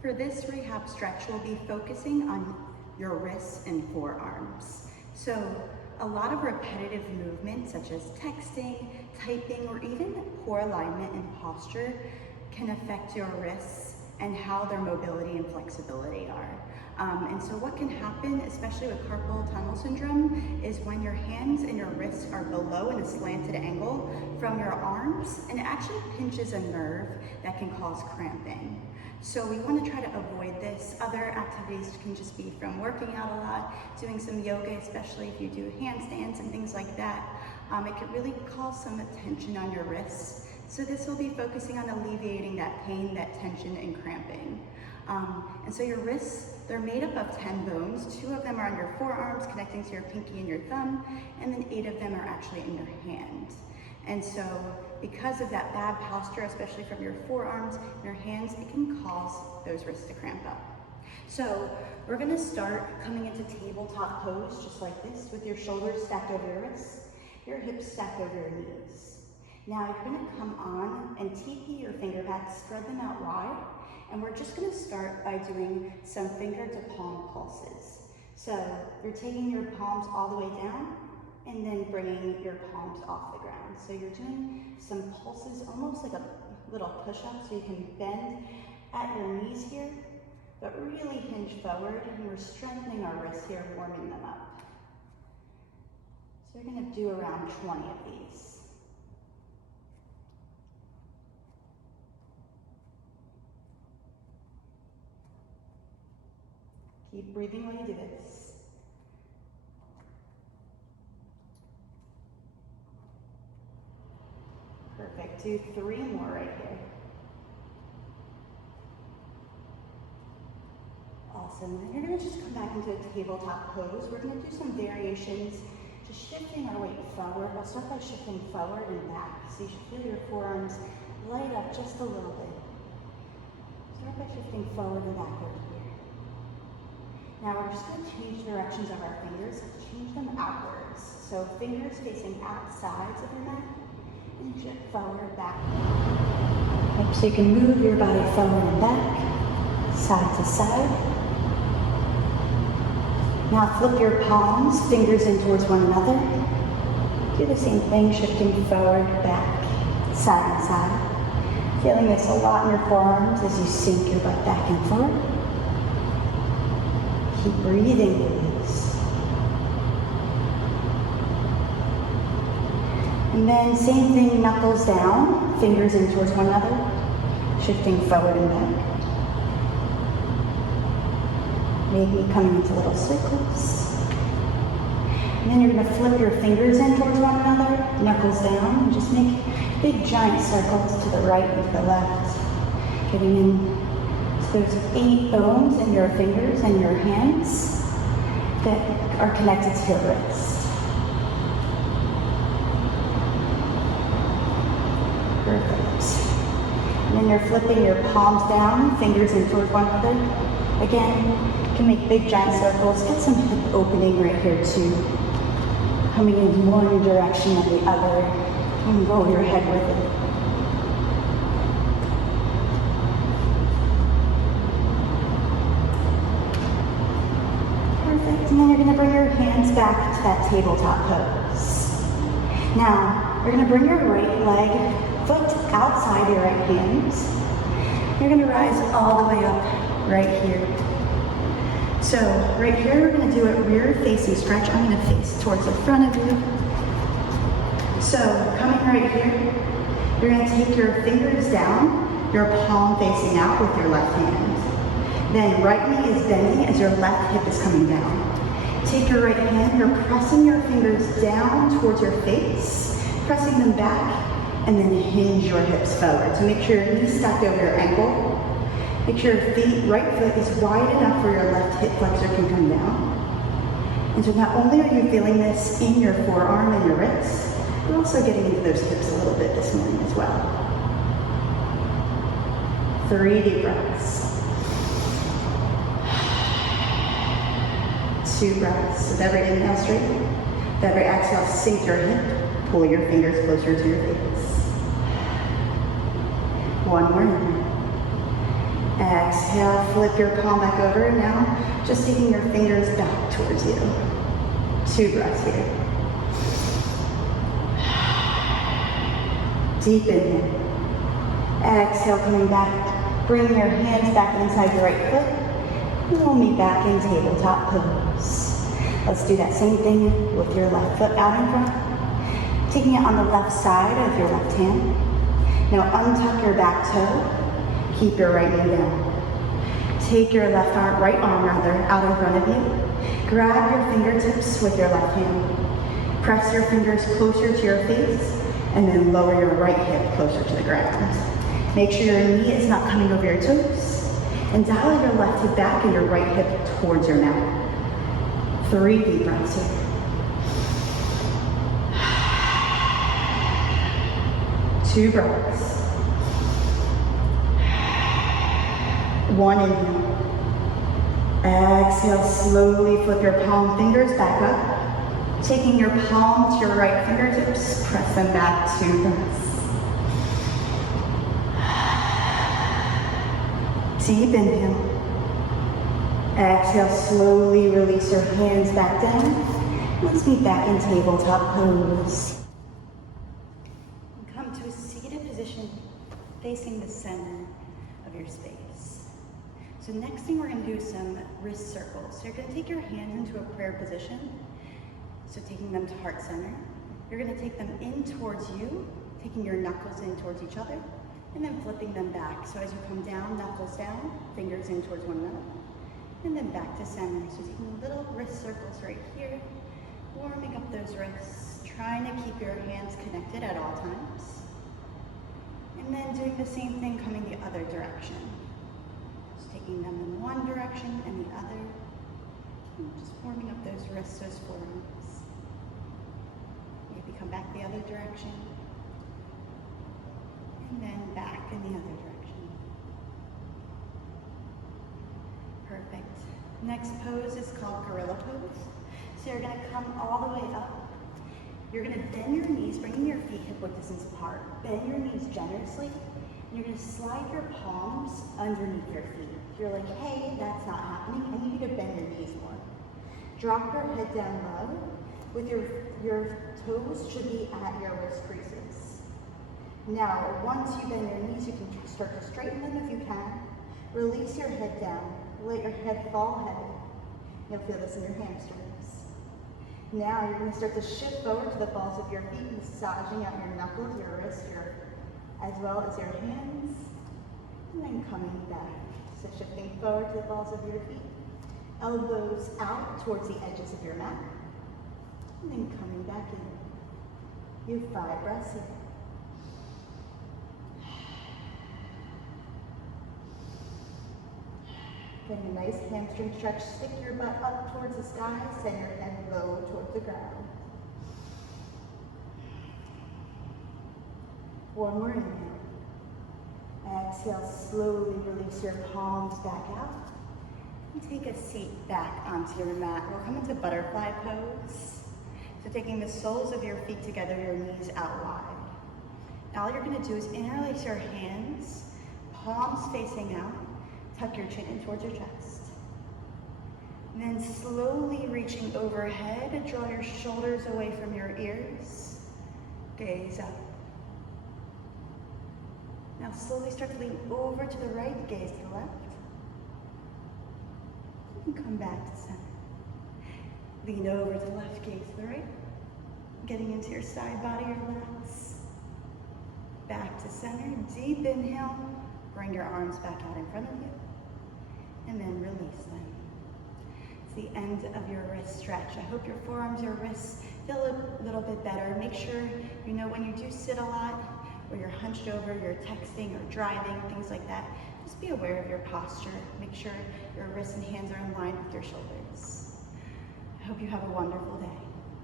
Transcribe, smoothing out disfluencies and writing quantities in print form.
For this rehab stretch, we'll be focusing on your wrists and forearms. So a lot of repetitive movements such as texting, typing, or even poor alignment and posture can affect your wrists and how their mobility and flexibility are. And so what can happen, especially with carpal tunnel syndrome, is when your hands and your wrists are below in a slanted angle from your arms, and it actually pinches a nerve that can cause cramping. So we want to try to avoid this. Other activities can just be from working out a lot, doing some yoga, especially if you do handstands and things like that. It could really cause some tension on your wrists. So this will be focusing on alleviating that pain, that tension, and cramping. And so your wrists, they're made up of 10 bones. 2 of them are on your forearms, connecting to your pinky and your thumb, and then 8 of them are actually in your hand. And so because of that bad posture, especially from your forearms and your hands, it can cause those wrists to cramp up. So we're gonna start coming into tabletop pose, just like this, with your shoulders stacked over your wrists, your hips stacked over your knees. Now you're gonna come on and TP your finger pads, spread them out wide, and we're just gonna start by doing some finger to palm pulses. So you're taking your palms all the way down and then bringing your palms off the ground. So you're doing some pulses, almost like a little push-up, so you can bend at your knees here, but really hinge forward, and we're strengthening our wrists here, warming them up. So you're gonna do around 20 of these. Keep breathing while you do this. Perfect, do 3 more right here. Awesome, then you're gonna just come back into a tabletop pose. We're gonna do some variations, just shifting our weight forward. We'll start by shifting forward and back. So you should feel your forearms light up just a little bit. Start by shifting forward and backward here. Now we're just going to change directions of our fingers, change them outwards. So fingers facing outsides of your mat, and shift forward, back. Okay, so you can move your body forward and back, side to side. Now flip your palms, fingers in towards one another. Do the same thing, shifting forward, back, side and side. Feeling this a lot in your forearms as you sink your butt back and forward. Keep breathing, please. And then same thing, knuckles down, fingers in towards one another, shifting forward and back. Maybe coming into little circles. And then you're going to flip your fingers in towards one another, knuckles down, and just make big giant circles to the right and to the left. Getting in. There's 8 bones in your fingers and your hands that are connected to your wrists. Perfect. And then you're flipping your palms down, fingers in towards one another. Again, you can make big giant circles. Get some hip opening right here too. Coming in one direction or the other, and roll your head with it. And then you're going to bring your hands back to that tabletop pose. Now, you're going to bring your right leg, foot outside your right hand. You're going to rise all the way up right here. So right here, we're going to do a rear facing stretch. I'm going to face towards the front of you. So coming right here, you're going to take your fingers down, your palm facing out with your left hand. Then right knee is bending as your left hip is coming down. Take your right hand, you're pressing your fingers down towards your face, pressing them back, and then hinge your hips forward. So make sure your knees stacked over your ankle. Make sure your right foot is wide enough where your left hip flexor can come down. And so not only are you feeling this in your forearm and your wrists, you're also getting into those hips a little bit this morning as well. 3 deep breaths. 2 breaths. With every inhale, straighten. With every exhale, sink your hip. Pull your fingers closer to your face. 1 more inhale. Exhale, flip your palm back over. Now, just taking your fingers back towards you. 2 breaths here. Deep inhale. Exhale, coming back. Bring your hands back inside your right foot. And we'll meet back in tabletop pose. Let's do that same thing with your left foot out in front. Taking it on the left side of your left hand. Now untuck your back toe. Keep your right knee down. Take your right arm out in front of you. Grab your fingertips with your left hand. Press your fingers closer to your face, and then lower your right hip closer to the ground. Make sure your knee is not coming over your toes, and dial your left hip back and your right hip towards your mat. 3 deep breaths here. Two breaths. 1 inhale. Exhale, slowly flip your palm fingers back up. Taking your palm to your right fingertips, press them back, 2 breaths. Deep inhale. Exhale, slowly release your hands back down. Let's meet back in tabletop pose. Come to a seated position facing the center of your space. So next thing we're going to do is some wrist circles. So you're going to take your hands into a prayer position. So taking them to heart center. You're going to take them in towards you, taking your knuckles in towards each other, and then flipping them back. So as you come down, knuckles down, fingers in towards one another, and then back to center. So taking little wrist circles right here, warming up those wrists, trying to keep your hands connected at all times. And then doing the same thing coming the other direction. Just taking them in one direction and the other. And just warming up those wrists, those forearms. Maybe come back the other direction. And then back in the other direction. Perfect. Next pose is called gorilla pose. So you're going to come all the way up. You're going to bend your knees, bringing your feet hip-width distance apart. Bend your knees generously. And you're going to slide your palms underneath your feet. If you're like, hey, that's not happening, I need you to bend your knees more. Drop your head down low. With your toes should be at your wrist creases. Now, once you bend your knees, you can start to straighten them if you can. Release your head down. Let your head fall heavy. You'll feel this in your hamstrings. Now you're going to start to shift forward to the balls of your feet, massaging out your knuckles, your wrists, as well as your hands. And then coming back. So shifting forward to the balls of your feet. Elbows out towards the edges of your mat. And then coming back in. You have 5 breaths here. Getting a nice hamstring stretch. Stick your butt up towards the sky, send your head low towards the ground. 1 more inhale. Exhale, slowly release your palms back out. And take a seat back onto your mat. We'll come into butterfly pose. So taking the soles of your feet together, your knees out wide. Now all you're going to do is interlace your hands, palms facing out. Tuck your chin in towards your chest. And then slowly reaching overhead, draw your shoulders away from your ears. Gaze up. Now slowly start to lean over to the right, gaze to the left. And come back to center. Lean over to the left, gaze to the right. Getting into your side body, relax. Back to center, deep inhale. Bring your arms back out in front of you. And then release them. It's the end of your wrist stretch. I hope your forearms, your wrists feel a little bit better. Make sure you know when you do sit a lot, or you're hunched over, you're texting or driving, things like that, just be aware of your posture. Make sure your wrists and hands are in line with your shoulders. I hope you have a wonderful day.